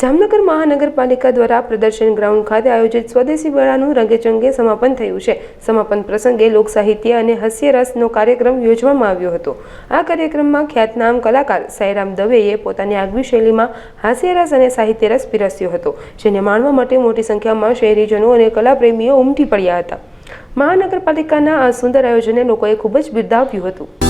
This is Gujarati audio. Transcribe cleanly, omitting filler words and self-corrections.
જામનગર મહાનગરપાલિકા દ્વારા પ્રદર્શન ગ્રાઉન્ડ ખાતે આયોજિત સ્વદેશી મેળાનું રંગેચંગે સમાપન થયું છે। સમાપન પ્રસંગે લોક સાહિત્ય અને હાસ્યરસનો કાર્યક્રમ યોજવામાં આવ્યો હતો। આ કાર્યક્રમમાં ખ્યાતનામ કલાકાર સાઈરામ દવેએ પોતાની આગવી શૈલીમાં હાસ્યરસ અને સાહિત્યરસ પીરસ્યો હતો, જેને માણવા માટે મોટી સંખ્યામાં શહેરીજનો અને કલાપ્રેમીઓ ઉમટી પડ્યા હતા। મહાનગરપાલિકાના આ સુંદર આયોજનને લોકોએ ખૂબ જ બિરદાવ્યું હતું।